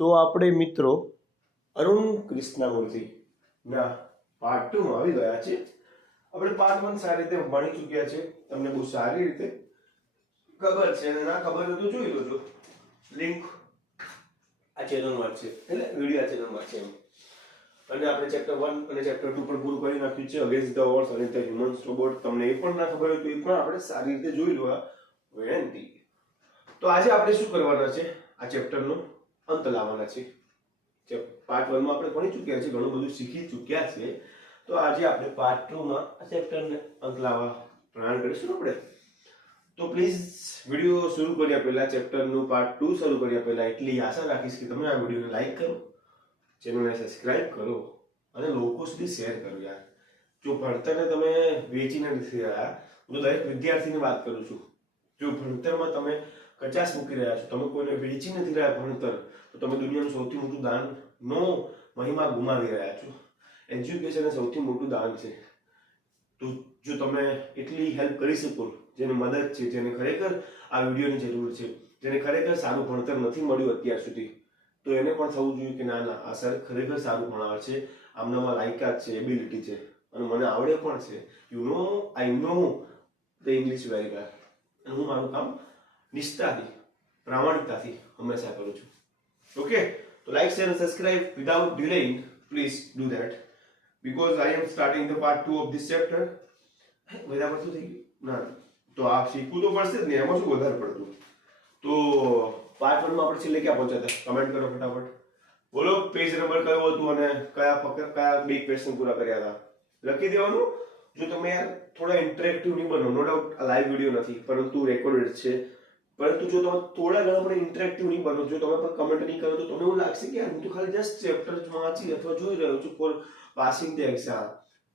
તો આપણે મિત્રો અરુણ કૃષ્ણમૂર્તિના પાર્ટ 2 માં આવી ગયા છે. આપણે પાર્ટ 1 સારી રીતે ભણી ચૂક્યા છે, તમને બહુ સારી રીતે ખબર છે, અને ના ખબર હોય તો જોઈ લેજો. લિંક આ ચેનલમાં છે, એટલે વિડિયો આ ચેનલમાં છે એમ. અને આપણે ચેપ્ટર 1 અને ચેપ્ટર 2 પણ પૂરું કરી નાખ્યું છે, અગેન્સ્ટ ધ ઓડ્સ અને ધ હ્યુમન્સ રોબોટ. તમને એ પણ ના ખબર હોય તો એ પણ આપણે સારી રીતે જોઈ લેવા વિનંતી. તો આજે આપણે શું કરવાના છે, આ ચેપ્ટરનો અંત લાવવાના છે. પાર્ટ 1 માં આપણે ભણી ચૂક્યા છે, ઘણું બધું શીખી ચૂક્યા છે. તો આજે આપણે પાર્ટ 2 માં આ ચેપ્ટરને અંત લાવવા પ્રયાણ કરીશું આપણે. તો પ્લીઝ વિડિયો શરૂ કર્યા પહેલા, ચેપ્ટરનું પાર્ટ 2 શરૂ કર્યા પહેલા એટલી આશા રાખીશ કે તમે આ વિડિયોને લાઈક કરો, ચેનલને સબસ્ક્રાઇબ કરો અને લોકો સુધી શેર કરો યાર. જો ભણતરને તમે વેચીને નથી રહ્યા, હું તો દરેક વિદ્યાર્થીની વાત કરું છું. જો ભણતરમાં તમે કચાસ મૂકી રહ્યા છો, તમે કોઈને વેચી નથી રહ્યા ભણતર, તો તમે દુનિયાનું સૌથી મોટું દાનનો મહિમા ગુમાવી રહ્યા છો. એજ્યુકેશન એ સૌથી મોટું દાન છે. તો જો તમે એટલી હેલ્પ કરી શકો, જેને મદદ છે, જેને ખરેખર આ વિડીયોની જરૂર છે, જેને ખરેખર સારું ભણતર નથી મળ્યું અત્યાર સુધી, તો એને પણ થવું જોઈએ કે ના આ સર ખરેખર સારું ભણાવે છે, આમનામાં લાયકાત છે, એબિલિટી છે, અને મને આવડે પણ છે. આઈ નો ધ ઇંગ્લિશ વેરી વેલ. અને હું મારું કામ નિષ્ઠાથી, પ્રામાણિકતાથી હંમેશા કરું છું. ઓકે, તો લાઈક, શેર અને subscribe without delaying, please do that, because I am starting the part 2 of this chapter. વધારે પડતું થઈ ગયું ના, તો આ શીખવું તો પડશે જ ને, એમાં શું વધારે પડતું. તો પાર્ટ 1 માં આપણે છેલ્લે ક્યાં પહોંચ્યા હતા? કમેન્ટ કરો ફટાફટ. બોલો પેજ નંબર કયો હતું અને કયા બે ક્વેશ્ચન પૂરા કર્યા હતા, લખી દેવાનું. જો તમે યાર થોડા ઇન્ટરેક્ટિવ નહીં બનો, નો ડાઉટ આ લાઈવ વિડિયો નથી પરંતુ રેકોર્ડેડ છે, પરંતુ જો તમે થોડા ઘણા પણ ઇન્ટરેક્ટિવ નહીં બનો, જો તમે પણ કમેન્ટ નહીં કરો, તો તમને એવું લાગશે કે યાર હું તો ખાલી જસ્ટ ચેપ્ટર વાંચી અથવા જોઈ રહ્યો છું ફોર પાસિંગ ધ એક્ઝામ.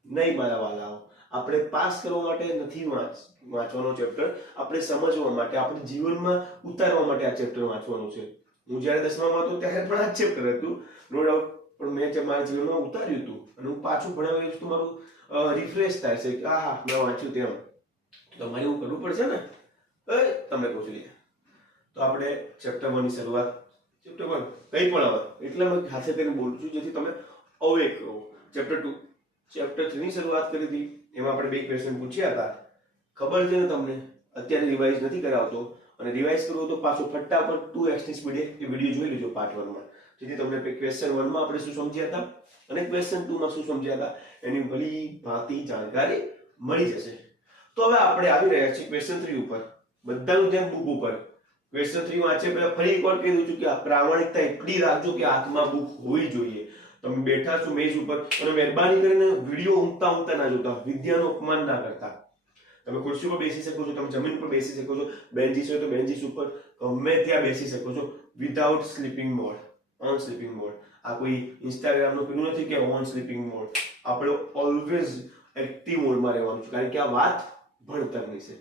નહીં મારા વાલાઓ, આપણે પાસ કરવા માટે નથી વાંચવાનો ચેપ્ટર, આપણે સમજવા માટે, આપણે જીવનમાં ઉતારવા માટે આ ચેપ્ટર વાંચવાનું છે. હું જ્યારે 10મા હતો ત્યારે પણ આ ચેપ્ટર હતું, નો ડાઉટ, પણ મેં મારા જીવનમાં ઉતાર્યું હતું અને હું પાછું ભણાવ્યું તો મારું રિફ્રેશ થાય છે કે આહા મેં વાંચ્યું તેમ. તો તમારે એવું કરવું પડશે ને. તમને કહું છું, તો આપણે ચેપ્ટર 1 ની શરૂઆત, ચેપ્ટર 1 કંઈ પણ આવે એટલે મેં હાથે કરીને બોલું છું જેથી તમે અવેક રહો. ચેપ્ટર 2, ચેપ્ટર 3 ની શરૂઆત કરી હતી, એમાં આપણે બે ક્વેશ્ચન પૂછ્યા હતા. ખબર છે ને તમને, અત્યારે રિવાઇઝ નથી કરાવતો, અને રિવાઇઝ કરવો તો પાછો ફટાફટ 2x ની સ્પીડે એ વિડિયો જોઈ લેજો પાર્ટ 1 માં, જેથી તમને ક્વેશ્ચન 1 માં આપણે શું સમજ્યા હતા અને ક્વેશ્ચન 2 માં શું સમજ્યા હતા એની ભલી ભાંતિ જાણકારી મળી જશે. તો હવે આપણે આવી રહ્યા છીએ ક્વેશ્ચન 3 ઉપર. બધાનું ધ્યાન બુક ઉપર. ક્વેશ્ચન 3 વાંચે પહેલા ફરી એકવાર કહી દઉં છું કે આ પ્રામાણિકતા એટલી રાખજો કે હાથમાં બુક હોવી જોઈએ. તમે બેઠા છો મેજ ઉપર, અને મહેરબાની કરીને વિડિયો ઊંઘતા ના જોતા, વિદ્યાનું અપમાન ના કરતા. તમે ખુરશી પર બેસી શકો છો, તમે જમીન પર બેસી શકો છો, બેન્ચીસ હોય તો બેન્ચીસ ઉપર ગમે ત્યાં બેસી શકો છો, without sleeping mode, on sleeping mode. આ કોઈ ઇન્સ્ટાગ્રામ નું પેલું નથી કે ઓન સ્લીપિંગ મોડ. આપણે ઓલવેઝ એક્ટિવ મોડમાં રહેવાનું છે, કારણ કે આ વાત ભણતરની છે.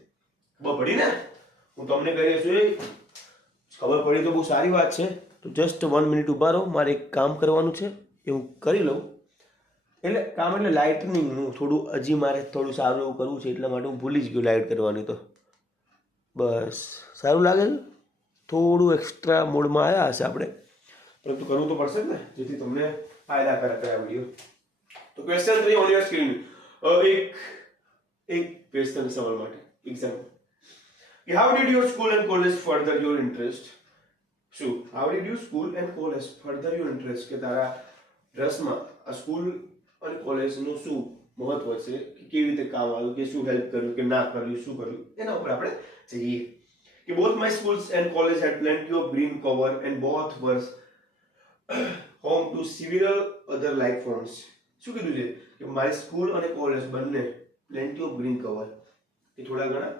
ખબર પડી ને? હું તમને કહી છું, ખબર પડી તો બહુ સારી વાત છે. તો જસ્ટ 1 મિનિટ ઉભા રહો, મારે એક કામ કરવાનું છે એ હું કરી લઉં. એટલે કામ એટલે લાઇટનિંગનું થોડું, હજી મારે થોડું સારું એવું કરવું છે, એટલા માટે હું ભૂલી જ ગયો લાઇટ કરવાની. તો બસ સારું લાગે છે, થોડું એક્સ્ટ્રા મોડમાં આવ્યા હશે આપણે, પરંતુ કરવું તો પડશે જ ને, જેથી તમને ફાયદાકારક આ વિડીયો. તો ક્વેશ્ચન 3 ઓન યોર સ્ક્રીન. એક ક્વેશ્ચન સવાલ માટે એક્ઝામ્પલ કે how did your school and college further your interest. શું how did you school and college further your interest, કે તારા રસમાં આ સ્કૂલ અને કોલેજનું શું મહત્વ છે, કે કેવી રીતે કામ આવ્યું, કે શું હેલ્પ કર્યું, કે ના કર્યું, શું કર્યું, એના ઉપર આપણે જઈએ. કે both my schools and college had plenty of green cover and both were home to several other life forms. શું કીધું છે કે મારી સ્કૂલ અને કોલેજ બંને plenty of green cover, કે થોડા ઘણા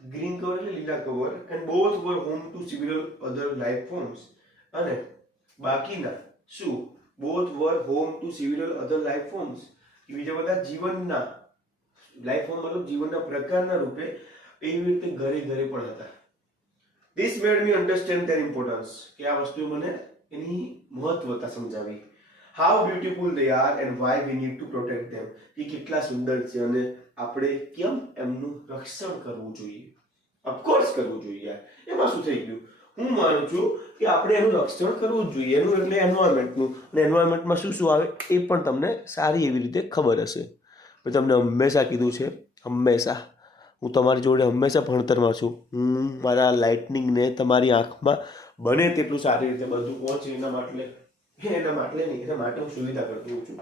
ગ્રીન કવર એટલે લીલા cover, and both were home to several other life forms, અને બાકીના શું both were home to several other life forms, કે બીજા બધા જીવનના લાઈફ ફોર્મ મતલબ જીવનના પ્રકારના રૂપે એવી રીતે ઘરે ઘરે પણ હતા. This made me understand their importance, કે આ વસ્તુ મને એની મહત્વતા સમજાવી. How beautiful they are and why we need to protect them, કે કેટલા સુંદર છે અને આપણે કેમ એમનું રક્ષણ કરવું જોઈએ. ઓફકોર્સ કરવું જોઈએ યાર, એમાં શું થઈ ગયું. હું માનું છું કે આપણે એનું રક્ષણ કરવું જ જોઈએ, એનું એટલે એન્વાયરમેન્ટનું. અને એન્વાયરમેન્ટમાં શું શું આવે એ પણ તમને સારી એવી રીતે ખબર હશે. મેં તમને હંમેશા કીધું છે, હંમેશા હું તમારી જોડે હંમેશા ભણતરમાં છું. હું મારા લાઇટનિંગને તમારી આંખમાં બને તેટલું સારી રીતે બધું પહોંચે એના માટે હું સુવિધા કરતો હોઉં છું.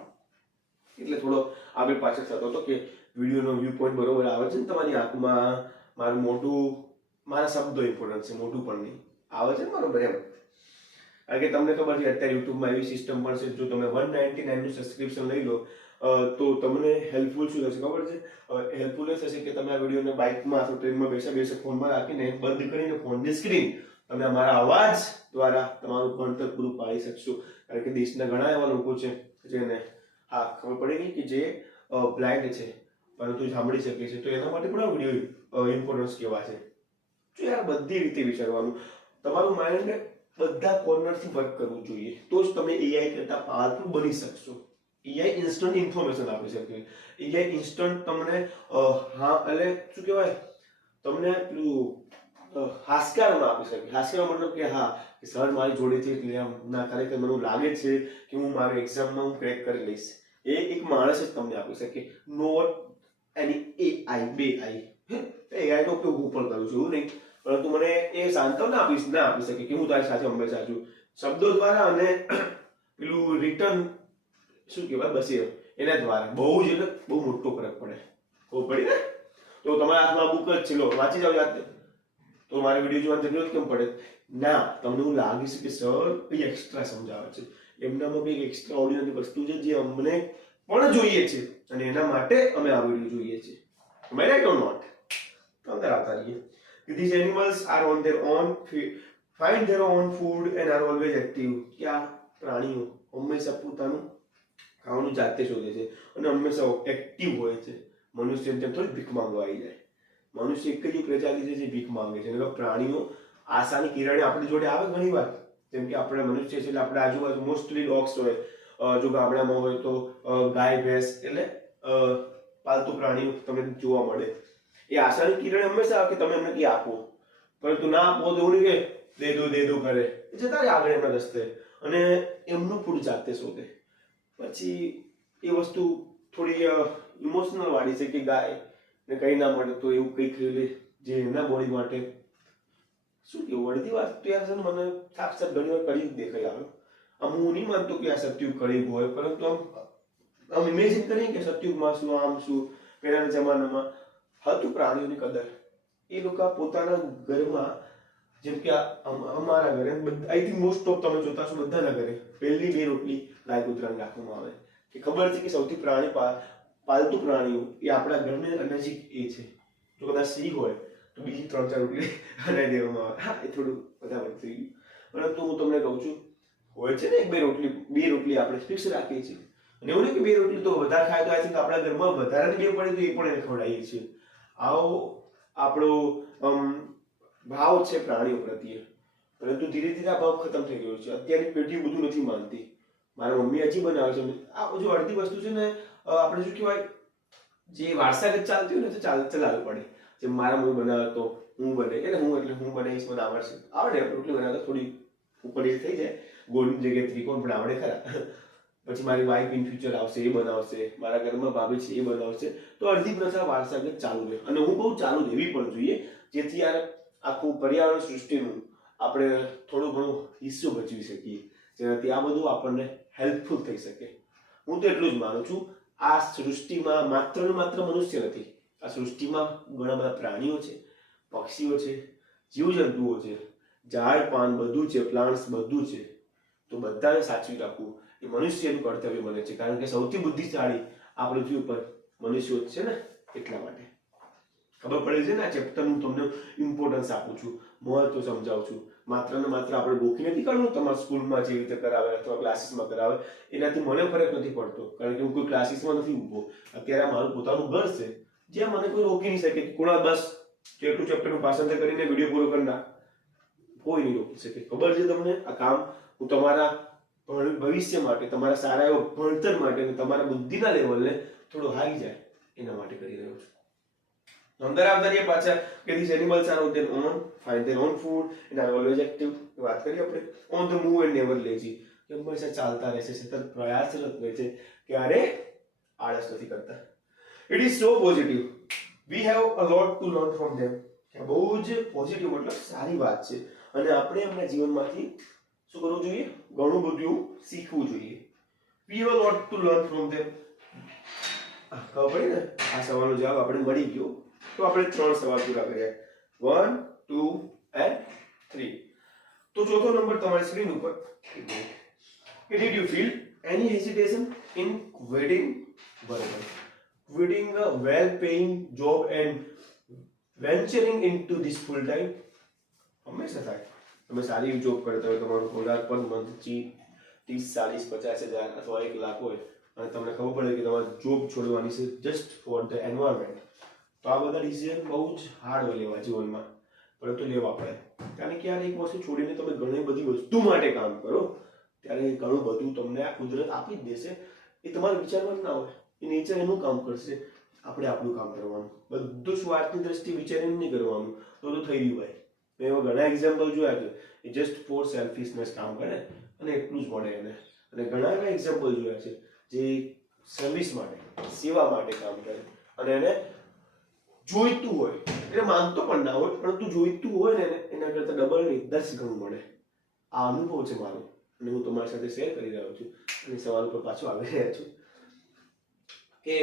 એટલે થોડો આગળ પાછળ થતો હતો કે વિડીયોનો વ્યૂ પોઈન્ટ બરોબર આવે છે ને તમારી આંખમાં, મારા શબ્દો ઇમ્પોર્ટન્ટ છે, મોટું પણ નહીં આવે છે ને બરોબર એમ. કારણ કે તમને ખબર છે અત્યારે યુટ્યુબમાં એવી સિસ્ટમ પણ છે, જો તમે 199 નું સબસ્ક્રિપ્શન લઈ લો તો તમને હેલ્પફુલ શું થશે ખબર છે? હેલ્પફુલ એ થશે કે તમે આ વિડીયોને બાઇકમાં અથવા ટ્રેનમાં બેસા ફોનમાં રાખીને બંધ કરીને ફોનની સ્ક્રીન તમે અમારા અવાજ દ્વારા તમારું ભણતર પૂરું પાડી શકશો. કારણ કે દેશના ઘણા એવા લોકો છે જેને ખબર પડી ગઈ કે જે બ્લાઇન્ડ છે પરંતુ સાંભળી શકે છે, તો એના માટે પણ આ વિડીયો ઇમ્પોર્ટન્સ કેવા છે. તો યાર બધી રીતે વિચારવાનું, તમારું માઇન્ડ બધા કોર્નરથી વર્ક કરવું જોઈએ, તો જ તમે એઆઈ કરતા પાવરફુલ બની શકશો. એઆઈ ઇન્સ્ટન્ટ ઇન્ફોર્મેશન આપી શકે. એઆઈ ઇન્સ્ટન્ટ તમને એટલે શું કહેવાય, તમને પેલું હાશકારમાં આપી શકે. હાશકાર મતલબ કે કે સર મારી જોડેથી એટલે આમ ના ખરેખર મને લાગે છે કે હું મારી એક્ઝામમાં હું ક્રેક કરી લઈશ. એ એક માણસ જ તમને આપી શકે, નોટ એની એઆઈ. બે આઈ એઆઈ નો ઉપયોગ હું પણ કરું છું એવું નહીં, પરંતુ મને એ સાંત્વના ના આપી શકે કે હું તારી સાથે હંમેશા છું. શબ્દો દ્વારા અને પેલું રિટર્ન શું કહેવાય બસ એના દ્વારા બહુ મોટો ફરક પડે. ખબર પડી ને? તો તમારા હાથમાં બુક જ છે, લો વાંચી જાવ જાતે, તો મારે વિડીયો જોવાની જરૂરત કેમ પડે? ના, તમને એવું લાગે છે કે સર કંઈ એક્સ્ટ્રા સમજાવે છે, એમનામાં કંઈક એક્સ્ટ્રા ઓર્ડિનરી વસ્તુ છે જે અમને પણ જોઈએ છે અને એના માટે અમે આ વિડીયો જોઈએ છે. Right or not? તો અંદર આવતા રહીએ. These animals are on their own, find their own food and are always active. કે આ પ્રાણીઓ હંમેશા પોતાનું ખાવાનું જાતે શોધે છે અને હંમેશા એક્ટિવ હોય છે. મનુષ્ય જેમ થોડી ભીખ માંગવા આવી જાય. મનુષ્ય એક જ પ્રજાતિ છે જે ભીખ માંગે છે, અને પ્રાણીઓ આશાની કિરણે આપણી જોડે આવે ઘણી વાર. જેમ કે આપણે મનુષ્ય છે એટલે આપણે આજુબાજુ મોસ્ટલી ડોગ્સ હોય, જો ગામડામાં હોય તો ગાય ભેંસ એટલે પાલતુ પ્રાણીઓ તમને જોવા મળે. એ આશાની કિરણ હંમેશા આવે કે તમે એમને કંઈ આપો, પરંતુ ના આપો તો એવું નહીં કે દે દો કરે, જતા રહે આગળ એમના રસ્તે અને એમનું ફૂડ જાતે શોધે. પછી એ વસ્તુ થોડી ઇમોશનલ વાળી છે કે ગાય ને કંઈ ના મળે તો એવું કંઈ ખાઈ લે જે એના બોડી માટે શું કેવું. અડધી વાત તો યાર છે ને મને સાક્ષાત ઘણી વાર કરી જ દેખાઈ આવે. આમ હું નહીં માનતો કે આ સત્યુગ કળિયુગ હોય, પરંતુ આમ ઇમેજિન કરીએ કે સત્યુગમાં શું આમ શું પહેલાના જમાનામાં હતું પ્રાણીઓની કદર. એ લોકો પોતાના ઘરમાં, જેમ કે અમારા ઘરે આઈ થિંક મોસ્ટ ઓફ તમે જોતા છો બધાના ઘરે પહેલી 2 રોટલી ગાય કૂતરાને રાખવામાં આવે. કે ખબર છે કે સૌથી પાલતુ પ્રાણીઓ એ આપણા ઘરની નજીક એ છે. જો કદાચ સિંહ હોય તો બીજી 3-4 રોટલી હલાવી દેવામાં આવે. હા, એ થોડું વધારે થઈ ગયું, પરંતુ હું તમને કહું છું હોય છે ને 2 રોટલી આપણે ફિક્સ રાખીએ છીએ. અને એવું નહીં કે 2 રોટલી તો વધારે ખાય તો આઈ થિંક આપણા ઘરમાં વધારાની 2 પડી તો એ પણ એને ખવડાવીએ છીએ. આવો આપણો ભાવ છે પ્રાણીઓ પ્રત્યે. પરંતુ ધીરે ધીરે આ ભાવ ખતમ થઈ ગયો છે. અત્યારની પેઢી બધું નથી માનતી. મારા મમ્મી હજી બનાવે છે. આ જો અડધી વસ્તુ છે ને આપણે શું કહેવાય, જે વારસાગત ચાલતી હોય ને તો ચલાવવી પડે. જેમ મારા મમ્મી બનાવે તો હું બનાવીશ, મને આવડે રોટલી બનાવતા થોડી ઉપર એ થઈ જાય, ગોળની જગ્યાએ ત્રિકોણ પણ આવડે ખરા. પછી મારી વાઈફ ઇન ફ્યુચર આવશે, એ બનાવશે, મારા ઘરમાં ભાભી છે એ બનાવશે, તો અડધી પ્રથા વારસાગત ચાલુ રહે. અને હું બહુ ચાલુ રહેવી પણ જોઈએ, જેથી યાર આખું પર્યાવરણ સૃષ્ટિનું આપણે થોડો ઘણો હિસ્સો ભજવી શકીએ, જેનાથી આ બધું આપણને હેલ્પફુલ થઈ શકે. હું તો એટલું જ માનું છું, આ સૃષ્ટિમાં માત્ર ને માત્ર મનુષ્ય નથી. આ સૃષ્ટિમાં ઘણા બધા પ્રાણીઓ છે, પક્ષીઓ છે, જીવજંતુઓ છે, ઝાડ પાન બધું છે, પ્લાન્ટ્સ બધું છે. તો બધાને સાચવી રાખવું એ મનુષ્યનું કર્તવ્ય બને છે. કારણ કે સૌથી બુદ્ધિશાળી આ પૃથ્વી ઉપર મનુષ્યો જ છે ને, એટલા માટે ખબર પડે છે ને. આ ચેપ્ટરનું તમને ઇમ્પોર્ટન્સ આપું છું, મહત્વ સમજાવું છું. માત્ર ને માત્ર આપણે ગોખી નથી કાઢવું તમારા સ્કૂલમાં જે રીતે કરાવે અથવા ક્લાસીસમાં કરાવે, એનાથી મને ફરક નથી પડતો. કારણ કે હું કોઈ ક્લાસીસમાં નથી ઊભો. અત્યારે મારું પોતાનું ઘર છે, જ્યાં મને કોઈ રોકી નહીં શકે. કુણા બસ જેટલું ચેપ્ટરનું ભાષાંતર કરીને વિડીયો પૂરો કરી નાખ, કોઈ નહીં રોકી શકે. ખબર છે તમને? આ કામ હું તમારા ભવિષ્ય માટે, તમારા સારા એવા ભણતર માટે અને તમારા બુદ્ધિના લેવલને થોડો હાઈ જાય એના માટે કરી રહ્યો છું. અંદર આવતા રહીએ પાછા કે these animals are on their own, find their own food and are always active. વાત કરીએ આપણે on the move and never lazy, કે હંમેશા ચાલતા રહેશે, સતત પ્રયાસરત રહે છે, ક્યારે આળસ નથી કરતા. It is so positive. We have a lot to learn from them. બહુ જ પોઝિટિવ મતલબ સારી વાત છે અને આપણે એમના જીવનમાંથી શું કરવું જોઈએ? ઘણું બધું શીખવું જોઈએ. We have a lot to learn from them. ખબર પડી ને? આ સવાલનો જવાબ આપણે મળી ગયો. તો આપણે 3 સવાલ પૂરા કર્યા. 1, 2 and 3. તો ચોથો નંબર તમારી સ્ક્રીન ઉપર. Did you feel any hesitation in quitting a well-paying job and venturing into this full time? હંમેશા થાય. તમે સારી જોબ કરતા હોય, તમારો પગાર પર મંથથી 30, 40, 50,000 અથવા 1 લાખ હોય અને તમને ખબર પડે કે તમારે જોબ છોડવાની છે જસ્ટ ફોર ધ એન્વાયરમેન્ટ, તો આ બધા ડિસિઝન બહુ જ હાર્ડ હોય લેવા જીવનમાં, પરંતુ લેવા પડે. કારણ કે યાર એક વસ્તુ છોડીને તમે ઘણી બધી વસ્તુ માટે કામ કરો ત્યારે ઘણું બધું તમને આ કુદરત આપી જ દેશે. એ તમારે વિચારવાનું ના હોય, એ નેચર એનું કામ કરશે, આપણે આપણું કામ કરવાનું. બધું સ્વાર્થની દ્રષ્ટિએ વિચારીને નહીં કરવાનું, તો થઈ ગયું ભાઈ. મેં એવા ઘણા એક્ઝામ્પલ જોયા છે એ જસ્ટ ફોર સેલ્ફિશનેસ કામ કરે અને એટલું જ મળે એને. અને ઘણા એવા એક્ઝામ્પલ જોયા છે જે સર્વિસ માટે, સેવા માટે કામ કરે અને એને જોઈતું હોય, એને માનતો પણ ના હોય, પરંતુ જોઈતું હોય ને એના કરતાં ડબલ નહીં 10 ગણું મળે. આ અનુભવ છે મારો અને હું તમારી સાથે શેર કરી રહ્યો છું અને સવાલ પર પાછો આવી રહ્યા છું કે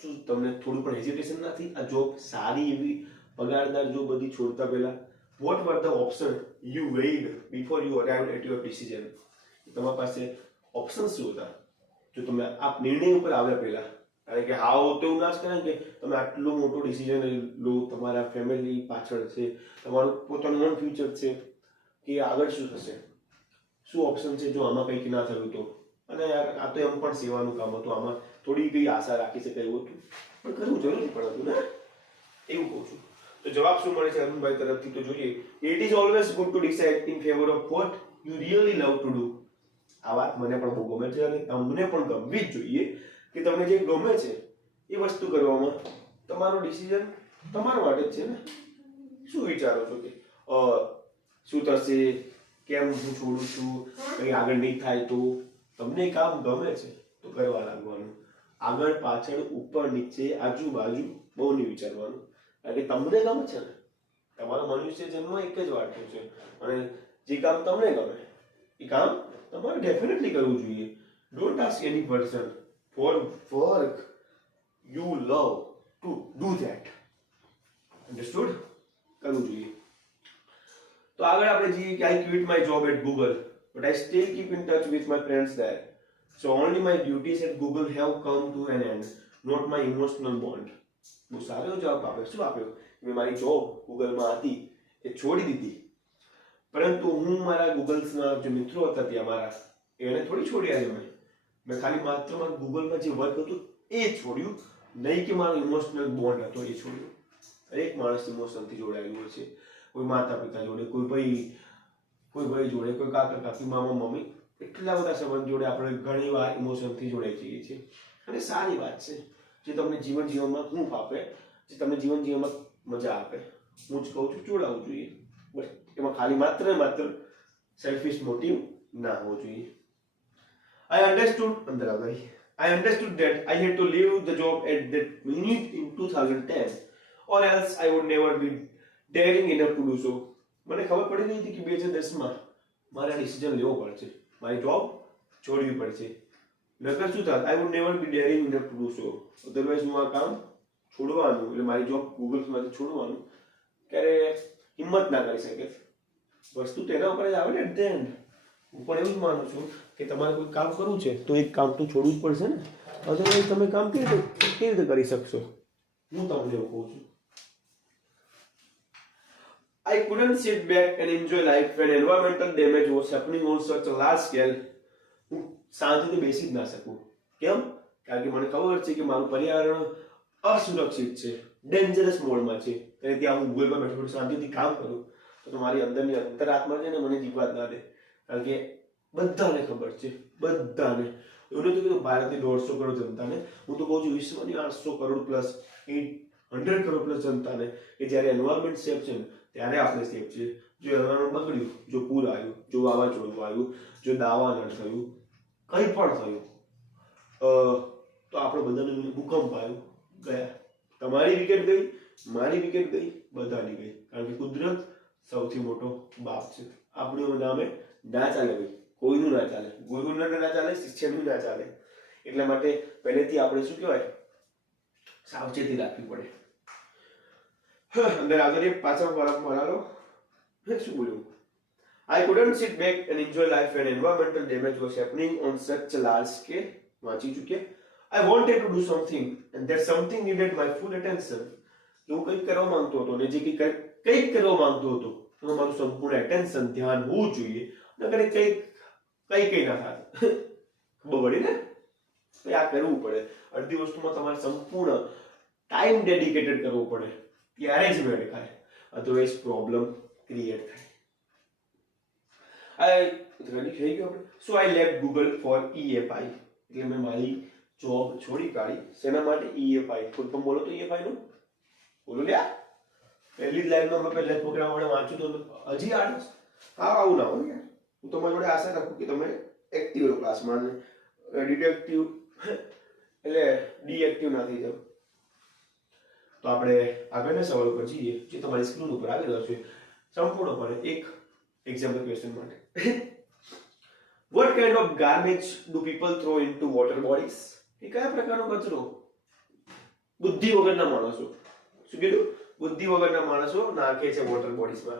શું તમને થોડું પણ હેઝિટેશન નથી આ જોબ, સારી એવી પગારદાર જોબ બધી છોડતા પહેલા? What were the options you weighed before you arrived at your decision? તમારી પાસે ઓપ્શન્સ શું હતા જો તમે આ નિર્ણય ઉપર આવ્યા પહેલા? કારણ કે હાવ તો એવું ના જ કરે કે તમે આટલો મોટો ડિસિઝન લો, તમારા ફેમિલી પાછળ છે, તમારું પોતાનું ઓન ફ્યુચર છે, કે આગળ શું થશે, શું ઓપ્શન છે જો આમાં કંઈક ના થયું તો? અને યાર આ તો એમ પણ સેવાનું કામ હતું, આમાં થોડી કઈ આશા રાખી શકાય એવું હતું, પણ કરવું જરૂરી પણ હતું ને, એવું કહું છું. તો જવાબ શું મળે છે અરુણભાઈ તરફથી? તો જોઈએ. It is always good to decide in favor of what you really love to do. આ વાત મને પણ બહુ ગમે છે અને તમને પણ ગમવી જ જોઈએ કે તમને જે ગમે છે એ વસ્તુ કરવામાં તમારો ડિસિઝન તમારા માટે જ છે ને. શું વિચારો છો કે શું થશે, કેમ હું છોડું છું, કંઈ આગળ નહીં થાય તો? તમને કામ ગમે છે તો કરવા લાગવાનું. આગળ પાછળ ઉપર નીચે આજુબાજુ બહુ નહીં વિચારવાનું. કારણ કે તમને ગમે છે ને, તમારો મનુષ્ય જન્મ એક જ વાર થયો છે અને જે કામ તમને ગમે એ કામ તમારે ડેફિનેટલી કરવું જોઈએ. Don't ask any person for work you love to do that. Understood? કરવું જોઈએ. તો આગળ આપણે જઈએ કે I quit my job at Google but I still keep in touch with my friends there. So only my duties at Google have come to an end, not my emotional bond. બહુ સારો જવાબ આપ્યો. શું આપ્યો? મેં મારી job ગૂગલમાં હતી એ છોડી દીધી, પરંતુ હું મારા ગૂગલ્સના જે મિત્રો હતા ત્યાં મારા, એને થોડી છોડ્યા છે મેં ખાલી માત્ર મારા ગૂગલમાં જે વર્ક હતું એ છોડ્યું, નહીં કે મારો ઇમોશનલ બોન્ડ હતો એ છોડ્યો. દરેક માણસ ઇમોશનથી જોડાયેલું હોય છે, કોઈ માતા પિતા જોડે, કોઈ ભાઈ જોડે, કોઈ કાકા કાકી, મામા મમ્મી, એટલા બધા સંબંધ જોડે આપણે ઘણી વાર ઇમોશનથી જોડાઈ જઈએ છીએ. અને સારી વાત છે જે તમને જીવન જીવનમાં હૂંફ આપે, જે તમને જીવન જીવનમાં મજા આપે. હું જ કહું છું જોડાવું જોઈએ, બસ એમાં ખાલી માત્ર ને માત્ર સેલ્ફિશ મોટિવ ના હોવો જોઈએ. I understood that I had to leave the job at that minute in 2010 or else I would never be daring enough to do so. મને ખબર પડી ગઈ હતી કે 2010 મારે ડિસિઝન લેવો પડશે, મારી જોબ છોડવી પડશે. નકર શું થાત? I would never be daring enough to do so. Otherwise હું આ કામ છોડવાનું, એટલે મારી જોબ ગૂગલ્સમાંથી છોડવાનું ક્યારે હિંમત ના કરી શકે. વસ્તુ તેના ઉપર જ આવે ને એટ ધ એન્ડ. હું પણ એવું જ માનું છું કે તમારે કોઈ કામ કરવું છે તો એક કામ તો છોડવું જ પડશે ને, અધરવાઇઝ તમે કામ કેવી રીતે કરી શકશો? હું તમને એવું કહું છું. I couldn't sit back and enjoy life when environmental damage was happening on such a large scale. હું શાંતિથી બેસી જ ના શકું. કેમ? કારણ કે મને ખબર છે કે મારું પર્યાવરણ અસુરક્ષિત છે, ડેન્જરસ મોડમાં છે, અને ત્યાં હું ગૂગલમાં બેઠો શાંતિથી કામ કરું તો મારી અંદરની અંતરાત્મા છે ને મને જીવવા જ ના દે. કારણ કે બધાને ખબર છે, બધાને. એવું નથી કે ભારતની 150 કરોડ જનતાને, હું તો કહું છું વિશ્વની 800 કરોડ પ્લસ 100 કરોડ પ્લસ જનતાને કે જ્યારે એન્વાયરમેન્ટ સેફ છે ને ત્યારે આપણે સેફ છે. જો એન્વાયરમેન્ટ બગડ્યું, જો પૂર આવ્યું, જો વાવાઝોડું આવ્યું, જો દાવાનળ થયું, કંઈ પણ થયું, તો આપણે બધાને ભૂકંપ આવ્યું, ગયા. તમારી વિકેટ ગઈ, મારી વિકેટ ગઈ, બધાની ગઈ. કારણ કે કુદરત સૌથી મોટો બાપ છે. આપણું નામે ના ચાલે ભાઈ, કોઈનું ના ચાલે, ગુરુનું ના ચાલે, શિષ્યનું ના ચાલે. એટલા માટે પહેલેથી આપણે શું કહેવાય, સાવચેતી રાખવી પડે. અંદર આગળ એક પાછળ મળાલો શું બોલ્યું, I couldn't sit back and enjoy life when environmental damage was happening on such a large scale. વાંચી ચૂક્યા. I wanted to do something and that something needed my full attention. હું કંઈક કરવા માંગતો હતો, ને જે કંઈક કરવા માંગતો હતો એમાં મારું સંપૂર્ણ એટેન્શન, ધ્યાન હોવું જોઈએ. નકર કઈ ના થાય. ખબર પડી ને? આ કરવું પડે. અડધી વસ્તુમાં તમારે સંપૂર્ણ ટાઈમ ડેડિકેટેડ કરવો પડે, ત્યારે જ મેળ ખાય. અધરવાઇઝ પ્રોબ્લેમ ક્રિએટ થાય. So I left Google for EFI. એટલે મેં મારી જોબ છોડી કાઢી. શેના માટે? EFI. કોઈ પણ બોલો તો EFI નું બોલો લ્યા. પહેલી જ લાઈનમાં મેં પહેલા પ્રોગ્રામ વડે વાંચ્યું તો હજી આળસ. હા, આવું ના હોય યાર. હું તમારી જોડે આશા રાખું કે તમે એક્ટિવ રહો ક્લાસમાં, ડિટેક્ટિવ એટલે ડીએક્ટિવ ના થઈ જાવ. તો આપણે આગળના સવાલ ઉપર જઈએ, જે તમારી સ્ક્રીન ઉપર આવી રહ્યો છે સંપૂર્ણપણે એક એક્ઝામ્પલ ક્વેશ્ચન માટે. What kind of garbage do people throw into water bodies? એ કયા પ્રકારનો કચરો બુદ્ધિ વગરના માણસો, શું કીધું, બુદ્ધિ વગરના માણસો નાખે છે water બોડીઝમાં.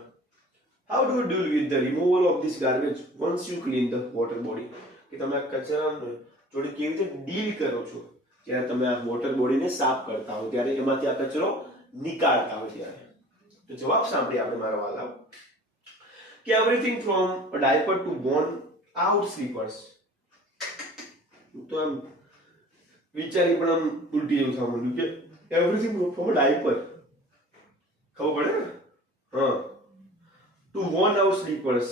How do you deal with the removal of this garbage once you clean the water body? કે તમે આ કચરા જોડે કેવી રીતે ડીલ કરો છો જ્યારે તમે આ વોટર બોડીને સાફ કરતા હો, ત્યારે એમાંથી આ કચરો નીકાળતા હોય ત્યારે. તો જવાબ સાંભળીએ આપણે મારા વાલા કે everything from a diaper to worn out slippers. તો આમ વિચારી પણ આમ ઉલટી જેવું થવા માંડ્યું કે everything from a diaper, ખબર પડે ને? હા, to worn out slippers.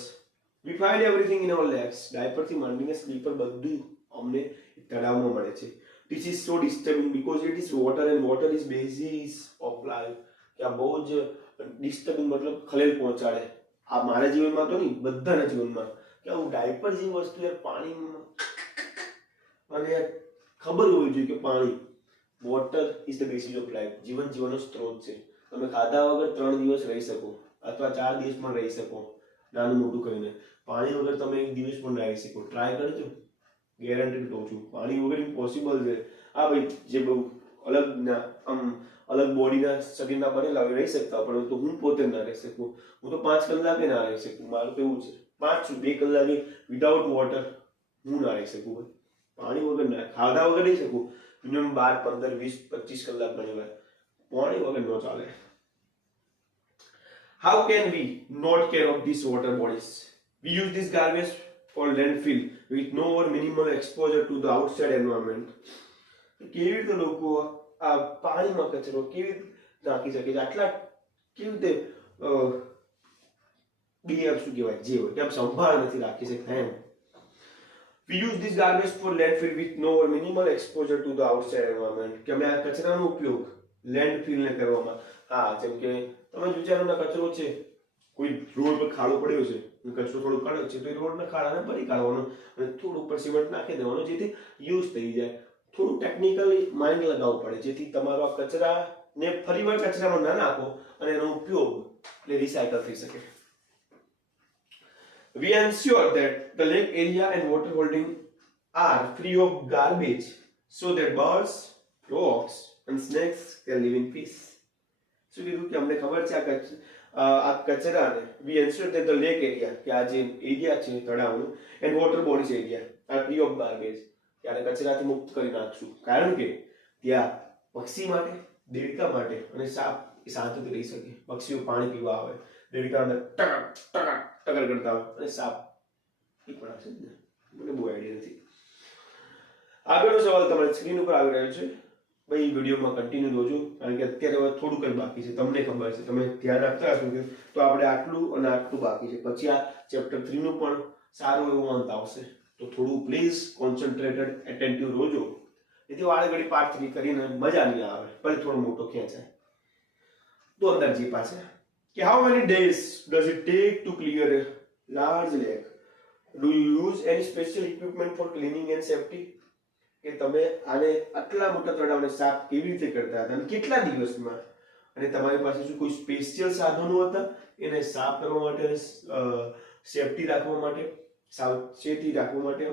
We find everything in our lives. Diaper થી માંડીને સ્લીપર બધું અમને તળાવમાં મળે છે. This is so disturbing because it is water and water is basis of life. કે આ બહુ જ ડિસ્ટર્બિંગ, મતલબ ખલેલ પહોંચાડે આ મારા જીવનમાં તો નહીં, બધાના જીવનમાં. કે આવું ડાયપર જેવી વસ્તુ યાર પાણીમાં, અને યાર ખબર હોવી જોઈએ કે પાણી, water is the basis of life. જીવન જીવનનો સ્ત્રોત છે. તમે ખાધા વગર 3 દિવસ રહી શકો અથવા 4 દિવસ પણ રહી શકો, નાનું મોટું કહીને. પાણી વગર તમે 1 દિવસ પણ રહી શકો. ટ્રાય કરજો, ગેરંટેડ કહું છું. પાણી વગર ઇમ્પોસિબલ છે. હા ભાઈ, જે બહુ અલગ બોડીના શરીરના બનેલા હોય રહી શકતા, પણ તો હું પોતે ના રહી શકું. હું તો 5 કલાકે ના રહી શકું. મારું તો એવું છે, 2 કલાકે વિધાઉટ વોટર હું ના રહી શકું. પાણી વગર ના, ખાધા વગર રહી શકું. મિનિમમ 12, 15, 20, 25 કલાક બનેલા, પાણી વગર ન ચાલે. How can we not care of these water bodies? We use this garbage for landfill with no or minimal exposure to the outside environment. કેવી રીતે લોકો આ પાણીમાં કચરો કેવી રીતે નાખી શકે છે? આટલા કેવી રીતે બિહેવ, શું કહેવાય, જે હોય તેમ સંભાળ નથી રાખી શકતા એમ. We use this garbage for landfill with no or minimal exposure to the outside environment. કે અમે આ કચરાનો ઉપયોગ લેન્ડફિલ ને કરવામાં, હા, જેમ કે તમે વિચારો ના કચરો છે, કોઈ રોડ પર ખાડો પડ્યો છે, કચરો થોડો કાઢ્યો છે, તો એ રોડના ખાડાને ભરી કાઢવાનો અને થોડું ઉપર સિમેન્ટ નાખી દેવાનું, જેથી યુઝ થઈ જાય. થોડું ટેકનિકલી માઇન્ડ લગાવવું પડે, જેથી તમારો આ કચરાને ફરીવાર કચરામાં ના નાખો અને એનો ઉપયોગ એટલે રિસાયકલ થઈ શકે. We ensure that the lake area and water holding are free of garbage so that birds, frogs and snakes can live in peace. શું કીધું કે અમને ખબર છે આ કચરાને, we ensure that the lake area, કે આ જે એરિયા છે તળાવનું, and water bodies area are free of garbage, ત્યારે કચરાથી મુક્ત કરી નાખશું. કારણ કે ત્યાં પક્ષી માટે, દેડકા માટે અને સાપ એ શાંતિથી રહી શકે. પક્ષીઓ પાણી પીવા આવે, દેડકા ટકર કરતા હોય, અને સાપ એ પણ આવશે ને. મને બહુ આઈડિયા નથી. આગળનો સવાલ તમારી સ્ક્રીન ઉપર આવી રહ્યો છે. ભાઈ વિડીયોમાં કન્ટિન્યુ જોજો, કારણ કે અત્યારે થોડું કંઈ બાકી છે. તમને ખબર છે, તમે ધ્યાન આપતા હશો તો આપણે આટલું અને આટલું બાકી છે. પછી આ ચેપ્ટર 3 નું પણ સારું એવું અંત આવશે. તો થોડું પ્લીઝ કોન્સન્ટ્રેટેડ એટેન્ટિવ રોજો, જેથી આગળ પાર્ટ 3 કરીને મજા નહીં આવે, ભલે થોડો મોટો ખેંચાય. તો અંદાજી પાસે કે how many days does it take to clear a large lake? Do you use any special equipment for cleaning and safety? કે તમે આને આટલા મોટા તળાવને સાફ કેવી રીતે કરતા હતા અને કેટલા દિવસમાં, અને તમારી પાસે શું કોઈ સ્પેશિયલ સાધનો હતા એને સાફ કરવા માટે, સેફટી રાખવા માટે, સાવચેતી રાખવા માટે?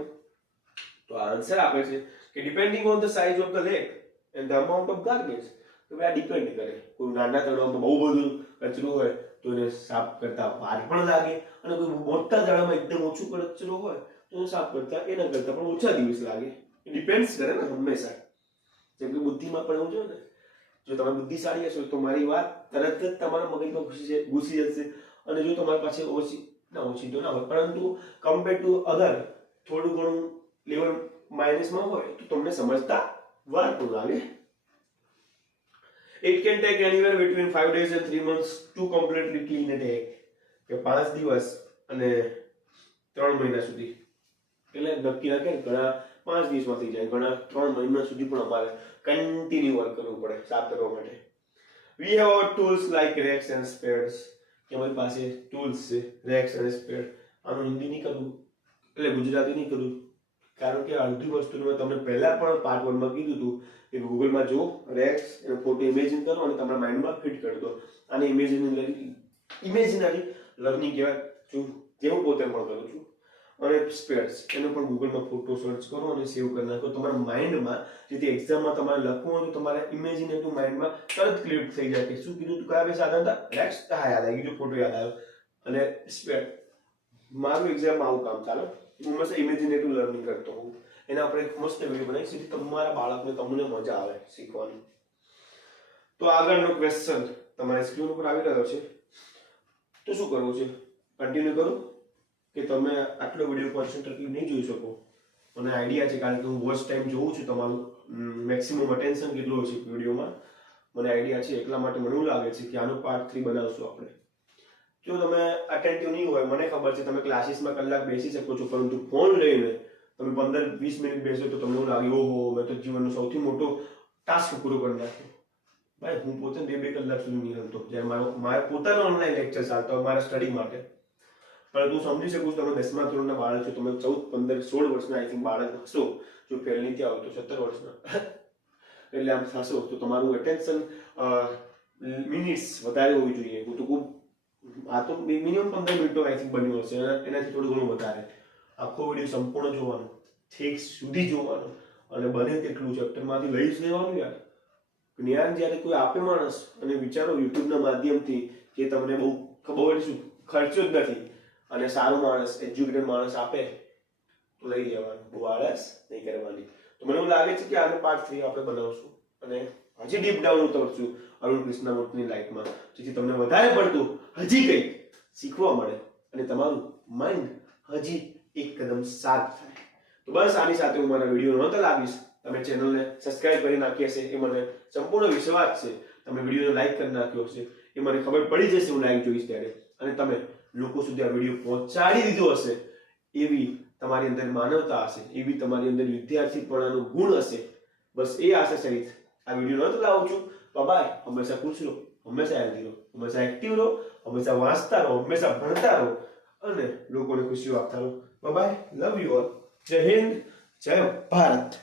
તો આન્સર આપે છે કે depending on the size of the lake and the amount of garbage. તો આ ડિપેન્ડ કરે. કોઈ નાના તળાવમાં બહુ બધું કચરો હોય તો એને સાફ કરતા વાર પણ લાગે, અને કોઈ મોટા તળાવમાં એકદમ ઓછું કચરો હોય તો એને સાફ કરતા એના કરતા પણ ઓછા દિવસ લાગે. ડિપેન્ડ્સ કરે ને હંમેશા. જેમ કે બુદ્ધિમાં પણ એવું છે ને, જો તમે બુદ્ધિશાળી હશો તો મારી વાત તરત જ તમારા મગજમાં ઘૂસી જશે, અને જો તમારી પાસે ઓછી તો ના હોય પરંતુ કમ્પેર ટુ અધર થોડું ઘણું લેવલ માઇનસમાં હોય તો તમને સમજતા વાર પણ લાગે. It can take anywhere between 5 days and 3 months to completely clean a lake. કે 5 દિવસ અને 3 મહિના સુધી, એટલે નક્કી ના કે ઘણા 5 દિવસમાં થઈ જાય, ઘણા 3 મહિના સુધી પણ અમારે કન્ટિન્યુ વર્ક કરવું પડે સાફ કરવા માટે. We have our tools like rakes and spades. કે અમારી પાસે ટૂલ્સ છે, રેક્સ અને સ્પેડ. આનું હિન્દી નહીં કરું એટલે ગુજરાતી નહીં કરું, કારણ કે અડધી વસ્તુ મેં તમને પહેલા પણ પાર્ટ 1 માં કીધું હતું કે ગૂગલમાં જો રેક્સ એનો ફોટો ઇમેજિન કરો અને તમારા માઇન્ડમાં ફિટ કરી દો. આને ઇમેજિનરી લર્નિંગ કહેવાય, જે હું પોતે પણ કરું છું. અને સ્પેડ્સ એનો પણ ગૂગલમાં ફોટો સર્ચ કરો અને સેવ કરી નાખો તમારા માઇન્ડમાં, જેથી એક્ઝામમાં તમારે લખવું હોય તો તમારા ઇમેજિનેટિવ માઇન્ડમાં તરત ક્લિક થઈ જાય કે શું કીધું તું, કયા બે સાધન હતા, રેક્સ, હા યાદ આવી ગયું, ફોટો યાદ આવ્યો, અને સ્પેડ. મારું એક્ઝામમાં આવું કામ ચાલે. હું મસ્ત ઇમેજિનેટિવ લર્નિંગ કરતો હોઉં. એના આપણે એક મસ્ત વિડીયો બનાવીશ જેથી તમારા બાળકને તમને મજા આવે શીખવાની. તો આગળનો ક્વેશ્ચન તમારા સ્ક્રીન ઉપર આવી રહ્યો છે. તો શું કરવું છે? કન્ટિન્યુ કરું કે તમે આટલો વિડીયો કોન્સન્ટ્રેટલી નહીં જોઈ શકો? મને આઈડિયા છે, કારણ કે હું વોચ ટાઈમ જોઉં છું તમારું, મેક્સિમમ અટેન્શન કેટલું હોય છે વિડીયોમાં મને આઈડિયા છે. એટલા માટે મને એવું લાગે છે કે આનો પાર્ટ 3 બનાવશું આપણે. જો તમે અટેન્ટિવ નહીં હોય, મને ખબર છે તમે ક્લાસીસમાં કલાક બેસી શકો છો, પરંતુ ફોન લઈને તમે 15-20 મિનિટ બેસો તો તમને એવું લાગે ઓહો મેં તો જીવનનો સૌથી મોટો ટાસ્ક પૂરો કરી નાખ્યો. ભાઈ હું પોતે 2-2 કલાક સુધી નહીં રમતો, જ્યારે મારો પોતાનો ઓનલાઈન લેક્ચર ચાલતો હોય મારા સ્ટડી માટે. પરંતુ હું સમજી શકું છું તમે 10મા ધોરણના બાળક છો, તમે 14, 15, 16 વર્ષના આઈ થિંક બાળક હશો. જો ફેલ નહીં થયા હોય તો 17 વર્ષના એટલે આમ થશો તો તમારું અટેન્શન મિનિટ્સ વધારે હોવી જોઈએ. હું તો ખૂબ આ તો મિનિમમ 15 મિનિટનો આઈ થિંક બન્યો હશે, એનાથી થોડું ઘણું વધારે. આખો વિડીયો સંપૂર્ણ જોવાનો, છેક સુધી જોવાનો, અને બને તેટલું ચેપ્ટરમાંથી લઈ જ લેવાનું. યાર જ્ઞાન જ્યારે કોઈ આપે માણસ, અને વિચારો યુટ્યુબના માધ્યમથી જે તમને બહુ ખબર શું ખર્ચો જ નથી, અને સારો માણસ, એજ્યુકેટેડ માણસ આપે તો લઈ જવાનું, બહુ આળસ નહીં કરવાની. તો મને એવું લાગે છે કે આનો પાર્ટ 3 આપણે બનાવશું અને હજી ડીપ ડાઉન ઉતરશું અરુણ કૃષ્ણમૂર્તિની લાઈફમાં, જેથી તમને વધારે પડતું હજી કંઈક શીખવા મળે અને તમારું માઇન્ડ હજી એક કદમ સાથ થાય. તો બસ આની સાથે હું મારા વિડીયો નહોતા લાવીશ. તમે ચેનલને સબસ્ક્રાઇબ કરી નાખી હશે એ મને સંપૂર્ણ વિશ્વાસ છે. તમે વિડીયોને લાઈક કરી નાખ્યો હશે એ મને ખબર પડી જશે હું લાઈક જોઈશ ત્યારે, અને તમે લોકો સુધી આ વિડીયો પહોંચાડી દીધો હશે એવી તમારી અંદર માનવતા હશે, એવી તમારી અંદર વિદ્યાર્થીપણાનો ગુણ હશે. બસ એ આશા સહિત આ વિડીયો નહોતો લાવું છું. બાય. હંમેશા ખુશ રહો, હંમેશા હેલ્ધી રહો, હંમેશા એક્ટિવ રહો, હંમેશા વાંચતા રહો, હંમેશા ભણતા રહો, અને લોકોને ખુશીઓ આપતા રહો. બાય. Love you all. જય હિન્દ, જય ભારત.